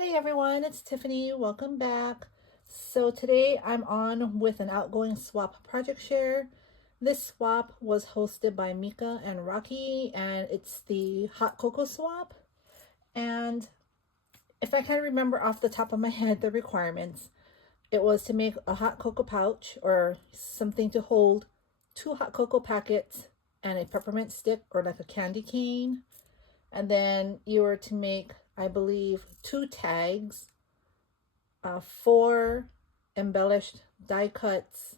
Hey everyone, it's Tiffany. Welcome back. So today I'm on with an Outgoing swap project share. This swap was hosted by Mika and Rocky, and it's the hot cocoa swap. And if I can remember off the top of my head the requirements, it was to make a hot cocoa pouch or something to hold 2 hot cocoa packets and a peppermint stick or like a candy cane. And then you were to make, I believe, 2 tags, 4 embellished die cuts,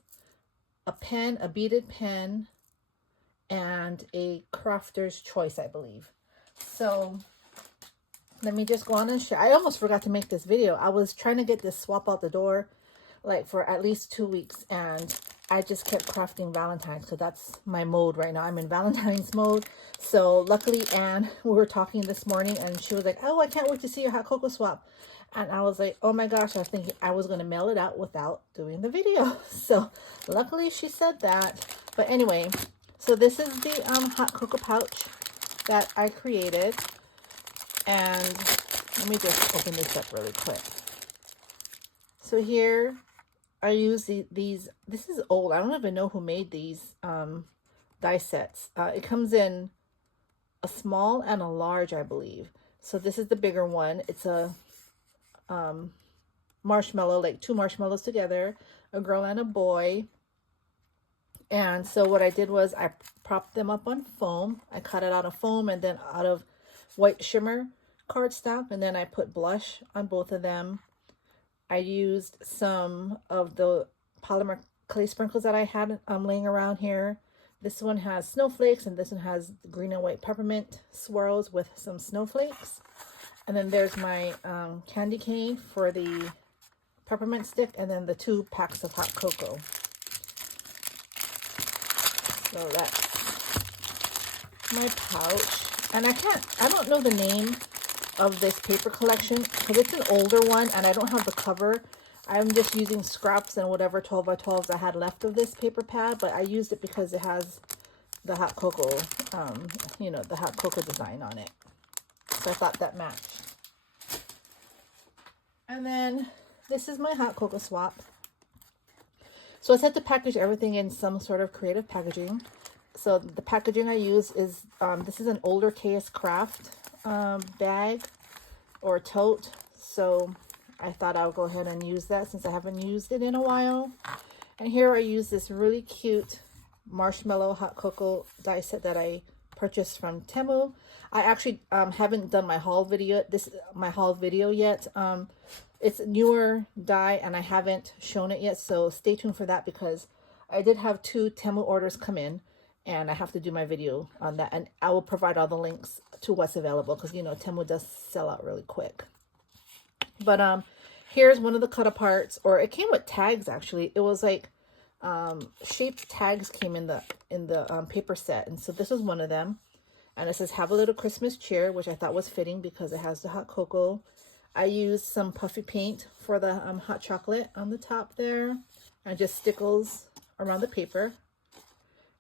a pen, a beaded pen, and a crafter's choice, I believe. So let me just go on and share. I almost forgot to make this video. I was trying to get this swap out the door like for at least 2 weeks, and I just kept crafting Valentine's. So that's my mode right now. I'm in Valentine's mode. So luckily, Anne, we were talking this morning and she was like, oh, I can't wait to see your hot cocoa swap. And I was like, oh my gosh, I was thinking I was going to mail it out without doing the video. So luckily she said that. But anyway, so this is the hot cocoa pouch that I created. And let me just open this up really quick. So here I use these. This is old. I don't even know who made these die sets. It comes in a small and a large, I believe. So this is the bigger one. It's a marshmallow, like 2 marshmallows together, a girl and a boy. And so what I did was I propped them up on foam. I cut it out of foam and then out of white shimmer cardstock, and then I put blush on both of them. I used some of the polymer clay sprinkles that I had laying around here. This one has snowflakes, and this one has green and white peppermint swirls with some snowflakes. And then there's my candy cane for the peppermint stick, and then the 2 packs of hot cocoa. So that's my pouch. And I don't know the name of this paper collection because it's an older one and I don't have the cover. I'm just using scraps and whatever 12 by 12s I had left of this paper pad, but I used it because it has the hot cocoa, the hot cocoa design on it. So I thought that matched. And then this is my hot cocoa swap. So I had to package everything in some sort of creative packaging. So the packaging I use is, this is an older kscraft bag or tote. So I thought I would go ahead and use that since I haven't used it in a while. And here I use this really cute marshmallow hot cocoa die set that I purchased from Temu. I actually haven't done my haul video yet. It's newer die and I haven't shown it yet, so stay tuned for that because I did have 2 Temu orders come in. And I have to do my video on that. And I will provide all the links to what's available because, Temu does sell out really quick. But here's one of the cut aparts, or it came with tags, actually. It was like shaped tags came in the paper set. And so this was one of them. And it says, have a little Christmas cheer, which I thought was fitting because it has the hot cocoa. I used some puffy paint for the hot chocolate on the top there. And just stickles around the paper.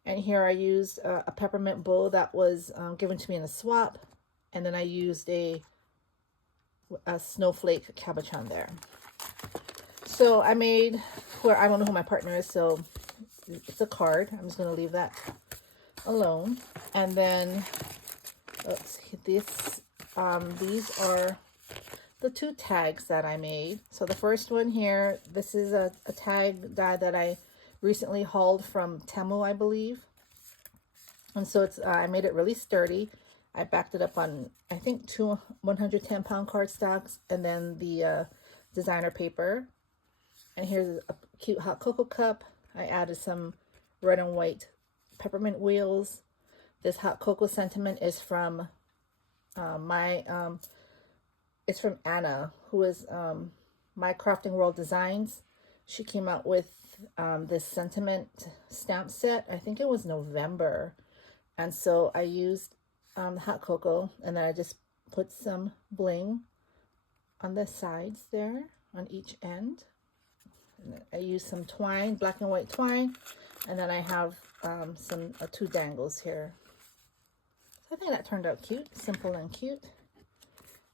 And here I used a peppermint bow that was given to me in a swap. And then I used a snowflake cabochon there. So I made, I don't know who my partner is, so it's a card. I'm just going to leave that alone. And then, let's see, these are the 2 tags that I made. So the first one here, this is a tag die that I recently hauled from Temu, I believe. And so it's I made it really sturdy. I backed it up on, I think, 2 110-pound cardstocks and then the designer paper. And here's a cute hot cocoa cup. I added some red and white peppermint wheels. This hot cocoa sentiment is from it's from Anna, who is My Crafting World Designs. She came out with this sentiment stamp set. I think it was November. And so I used hot cocoa, and then I just put some bling on the sides there on each end. And I used some twine, black and white twine, and then I have some 2 dangles here. So I think that turned out cute, simple and cute.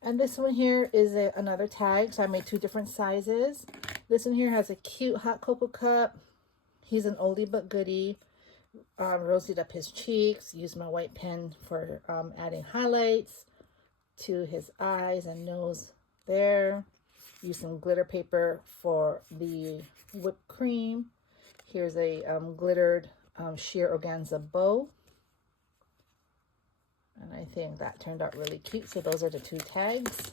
And this one here is another tag. So I made 2 different sizes. This one here has a cute hot cocoa cup. He's an oldie but goodie. Rosied up his cheeks. Used my white pen for adding highlights to his eyes and nose there. Use some glitter paper for the whipped cream. Here's a glittered sheer organza bow. And I think that turned out really cute. So those are the 2 tags.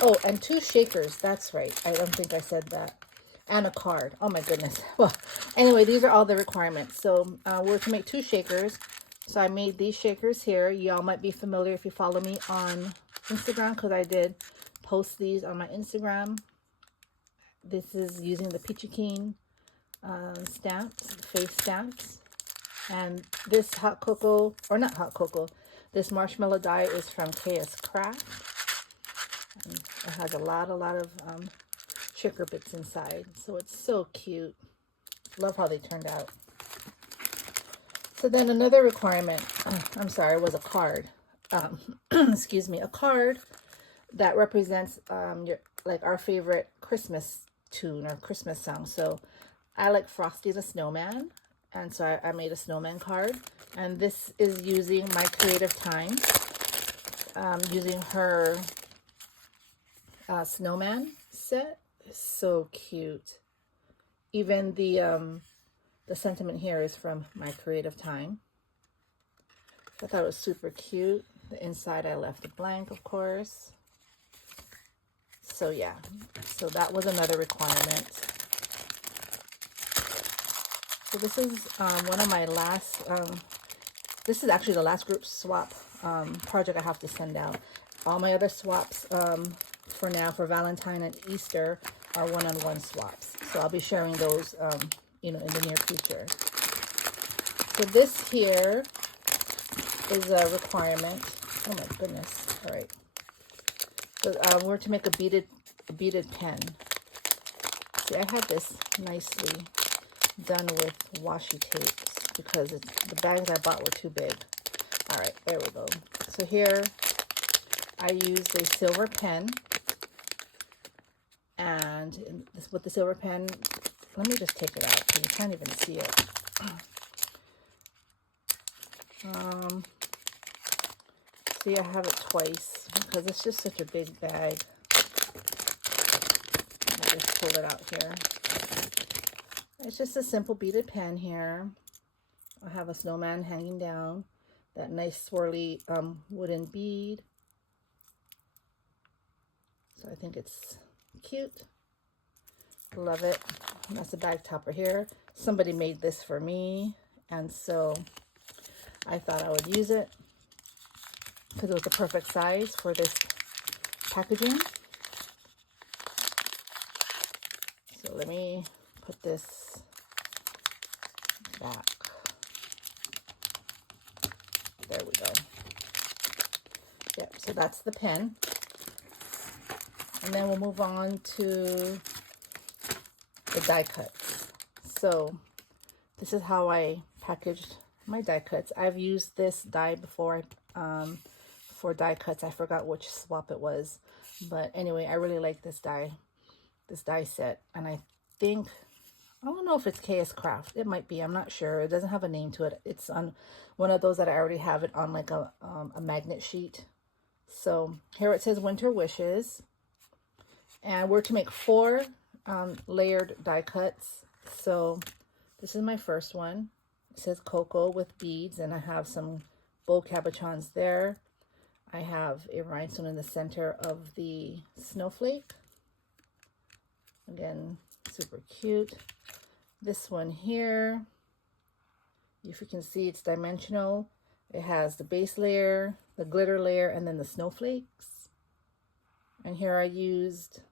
Oh, and 2 shakers. That's right. I don't think I said that. And a card. Oh my goodness. Well, anyway, these are all the requirements. So we're to make 2 shakers. So I made these shakers here. Y'all might be familiar if you follow me on Instagram, because I did post these on my Instagram. This is using the Peachy Keen stamps, face stamps. And this hot cocoa, or not hot cocoa, this marshmallow die is from kscraft. And it has a lot of shaker bits inside. So it's so cute. Love how they turned out. So then another requirement, I'm sorry, was a card. Excuse me, a card that represents like our favorite Christmas tune or Christmas song. So I like Frosty the Snowman. And so I made a snowman card. And this is using my Creative Time. Using her snowman set. It's so cute. Even the sentiment here is from my Creative Time. I thought it was super cute. The inside I left it blank, of course. So yeah, so that was another requirement. So this is one of my last, this is actually the last group swap project I have to send out. All my other swaps for now, for Valentine and Easter, are one-on-one swaps. So I'll be sharing those, you know, in the near future. So this here is a requirement. Oh my goodness. All right. So we're to make a beaded pen. See, I had this nicely done with washi tapes because the bags I bought were too big. All right, there we go. So here I used a silver pen, and this, with the silver pen, let me just take it out because you can't even see it. See, I have it twice because it's just such a big bag. I'll just pull it out here. It's just a simple beaded pen here. I have a snowman hanging down, that nice swirly wooden bead. So I think it's cute. Love it. And that's a bag topper here. Somebody made this for me, and so I thought I would use it because it was the perfect size for this packaging. So let me put this back. There we go. Yep, so that's the pen. And then we'll move on to the die cuts. So this is how I packaged my die cuts. I've used this die before for die cuts. I forgot which swap it was. But anyway, I really like this die set. And I think, I don't know if it's kscraft. It might be, I'm not sure. It doesn't have a name to it. It's on one of those that I already have it on, like a magnet sheet. So here it says Winter Wishes. And we're to make 4 layered die cuts. So this is my first one. It says Cocoa with beads, and I have some bold cabochons there. I have a rhinestone in the center of the snowflake. Again, super cute. This one here, if you can see, it's dimensional. It has the base layer, the glitter layer, and then the snowflakes. And here I used,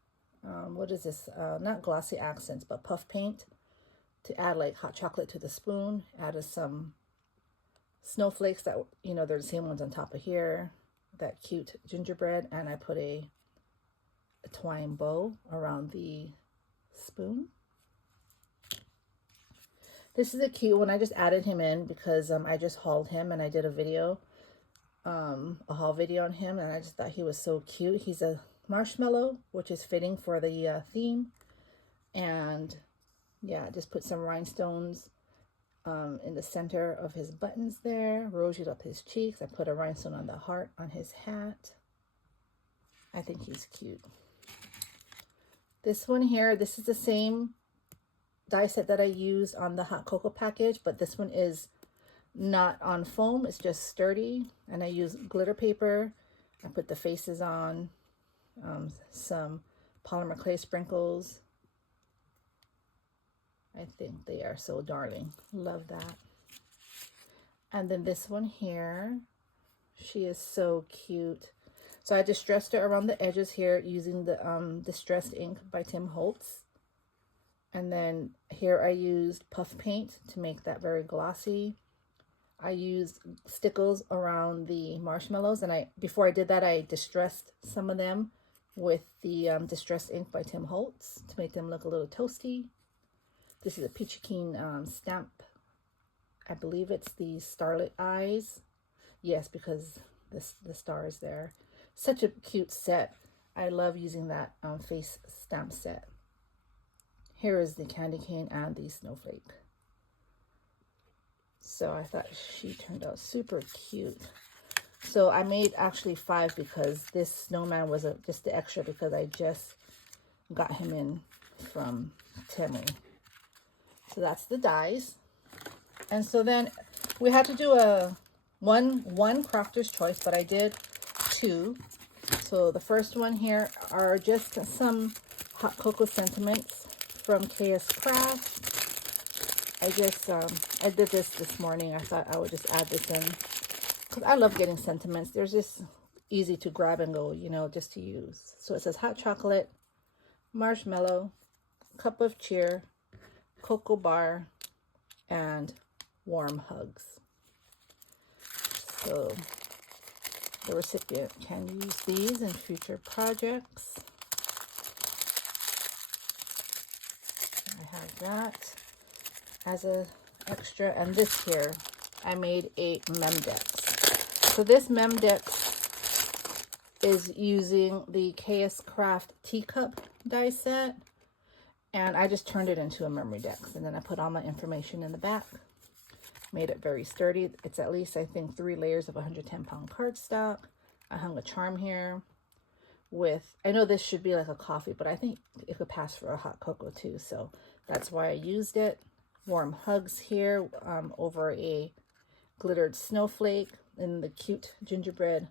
what is this? Not glossy accents, but puff paint to add like hot chocolate to the spoon. Added some snowflakes that, you know, they're the same ones on top of here. That cute gingerbread. And I put a twine bow around the spoon. This is a cute one. I just added him in because I just hauled him and I did a video. a haul video on him, and I just thought he was so cute. He's a marshmallow, which is fitting for the theme. And yeah, just put some rhinestones in the center of his buttons there, roseted up his cheeks. I put a rhinestone on the heart on his hat. I think he's cute. This one here, this is the same die set that I used on the hot cocoa package, but this one is not on foam, it's just sturdy, and I use glitter paper. I put the faces on, some polymer clay sprinkles. I think they are so darling. Love that. And then this one here, she is so cute. So I distressed her around the edges here using the distressed ink by Tim Holtz. And then here I used puff paint to make that very glossy. I used stickles around the marshmallows, and before I did that, I distressed some of them with the distressed ink by Tim Holtz to make them look a little toasty. This is a Peachy Keen stamp. I believe it's the Starlit Eyes. Yes, because the star is there. Such a cute set. I love using that face stamp set. Here is the candy cane and the snowflake. So I thought she turned out super cute. So I made actually 5 because this snowman was just the extra because I just got him in from Tiffany. So that's the dies. And so then we had to do a one crafter's choice, but I did 2. So the first one here are just some hot cocoa sentiments from kscraft. I did this morning. I thought I would just add this in because I love getting sentiments. They're just easy to grab and go, you know, just to use. So it says hot chocolate, marshmallow, cup of cheer, cocoa bar, and warm hugs. So the recipient can use these in future projects. I have that as an extra, and this here I made a Memdex. So this Memdex is using the kscraft teacup die set, and I just turned it into a memory dex, and then I put all my information in the back. Made it very sturdy. It's at least, I think, 3 layers of 110-pound cardstock. I hung a charm here with, I know this should be like a coffee, but I think it could pass for a hot cocoa too, so that's why I used it. Warm hugs here over a glittered snowflake, and the cute gingerbread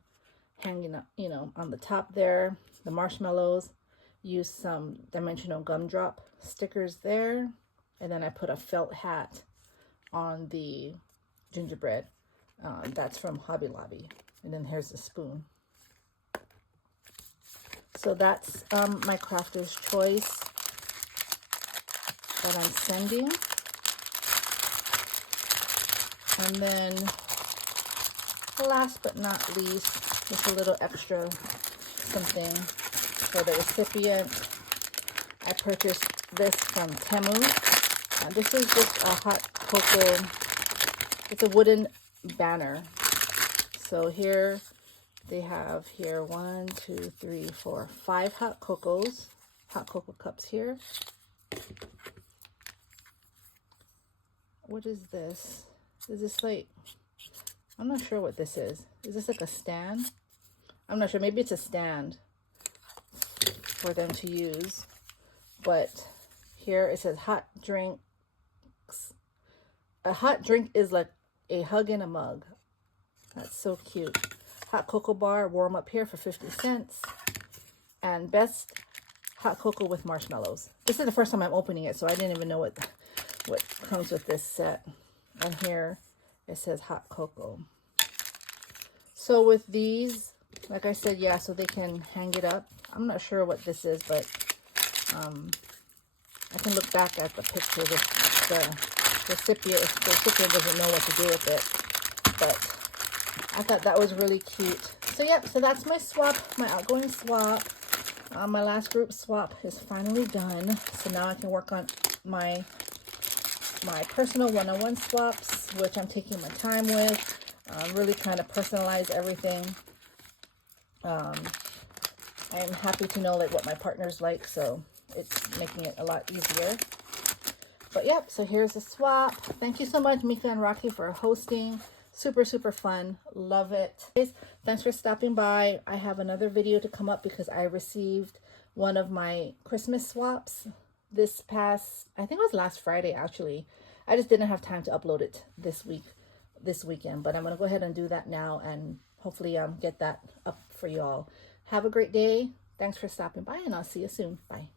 hanging up, you know, on the top there. The marshmallows, used some dimensional gumdrop stickers there, and then I put a felt hat on the gingerbread. That's from Hobby Lobby. And then here's the spoon. So that's my crafter's choice that I'm sending. And then last but not least, just a little extra something for the recipient. I purchased this from Temu. This is just a hot cocoa. It's a wooden banner. So here they have here 1, 2, 3, 4, 5 hot cocoa cups here. What is this? Is this like, I'm not sure what this is. Is this like a stand? I'm not sure. Maybe it's a stand for them to use. But here it says hot drinks. A hot drink is like a hug in a mug. That's so cute. Hot cocoa bar, warm up here for 50 cents. And best hot cocoa with marshmallows. This is the first time I'm opening it, so I didn't even know what comes with this set. And here it says hot cocoa. So with these, like I said, yeah, so they can hang it up. I'm not sure what this is, but I can look back at the picture. The recipient, if the recipient doesn't know what to do with it, but I thought that was really cute. So yeah, so that's my swap, my outgoing swap. My last group swap is finally done. So now I can work on my personal one-on-one swaps, which I'm taking my time with. really kind of personalize everything. I am happy to know like what my partner's like, so it's making it a lot easier. But yep, so here's the swap. Thank you so much, Mika and Rocky, for hosting. Super, super fun. Love it. Thanks for stopping by. I have another video to come up because I received one of my Christmas swaps this past, I think it was last Friday actually. I just didn't have time to upload it this weekend, but I'm going to go ahead and do that now and hopefully get that up for you all. Have a great day. Thanks for stopping by, and I'll see you soon. Bye.